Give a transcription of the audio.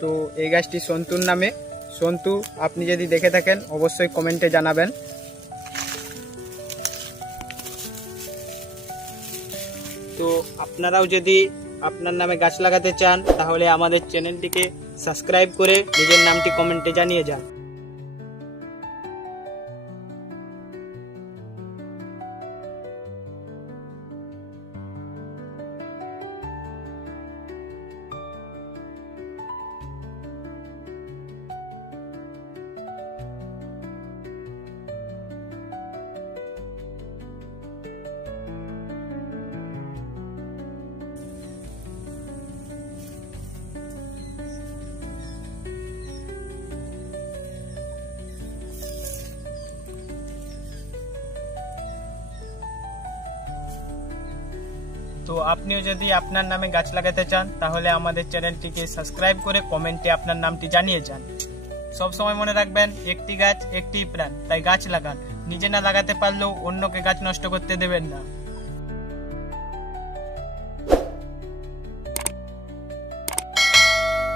তো এই গাছটি সন্তুর নামে। সন্তু, আপনি যদি দেখে থাকেন অবশ্যই কমেন্টে জানাবেন। তো আপনারাও যদি আপনার নামে গাছ লাগাতে চান তাহলে আমাদের চ্যানেলটিকে সাবস্ক্রাইব করে নিজের নামটি কমেন্টে জানিয়ে যান। তো আপনিও যদি আপনার নামে গাছ লাগাতে চান তাহলে আমাদের চ্যানেলটিকে সাবস্ক্রাইব করে কমেন্টে আপনার নামটি জানিয়ে যান। সব সময় মনে রাখবেন, একটি গাছ একটি প্রাণ, তাই গাছ লাগান। নিজে না লাগাতে পারলেও অন্যকে গাছ নষ্ট করতে দেবেন না।